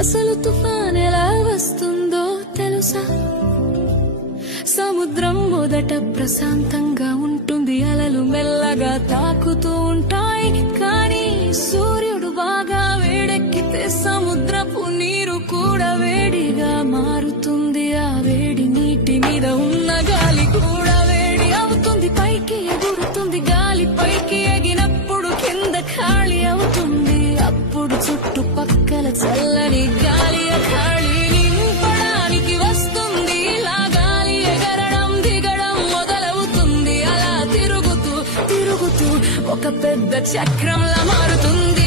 అసలు తుఫాన్ ఎలా వస్తుందో తెలుసా? సముద్రం మొదట ప్రశాంతంగా ఉంటుంది, అలలు మెల్లగా తాకుతూ ఉంటాయి. కానీ సూర్యుడు బాగా వేడెక్కితే సముద్రపు నీరు కూడా వేడిగా మారుతుంది. ఆ వేడి నీటి మీద ఉన్న గాలి కూడా వేడి అవుతుంది, పైకి ఎగురుతుంది. గాలి పైకి ఎగినప్పుడు కింద ఖాళీ అవుతుంది. అప్పుడు చుట్టుపక్కల చల్లని గాలి ఖాళీ నింపడానికి వస్తుంది. ఇలా గాలి ఎగరడం దిగడం మొదలవుతుంది. అలా తిరుగుతూ తిరుగుతూ ఒక పెద్ద చక్రంలా మారుతుంది.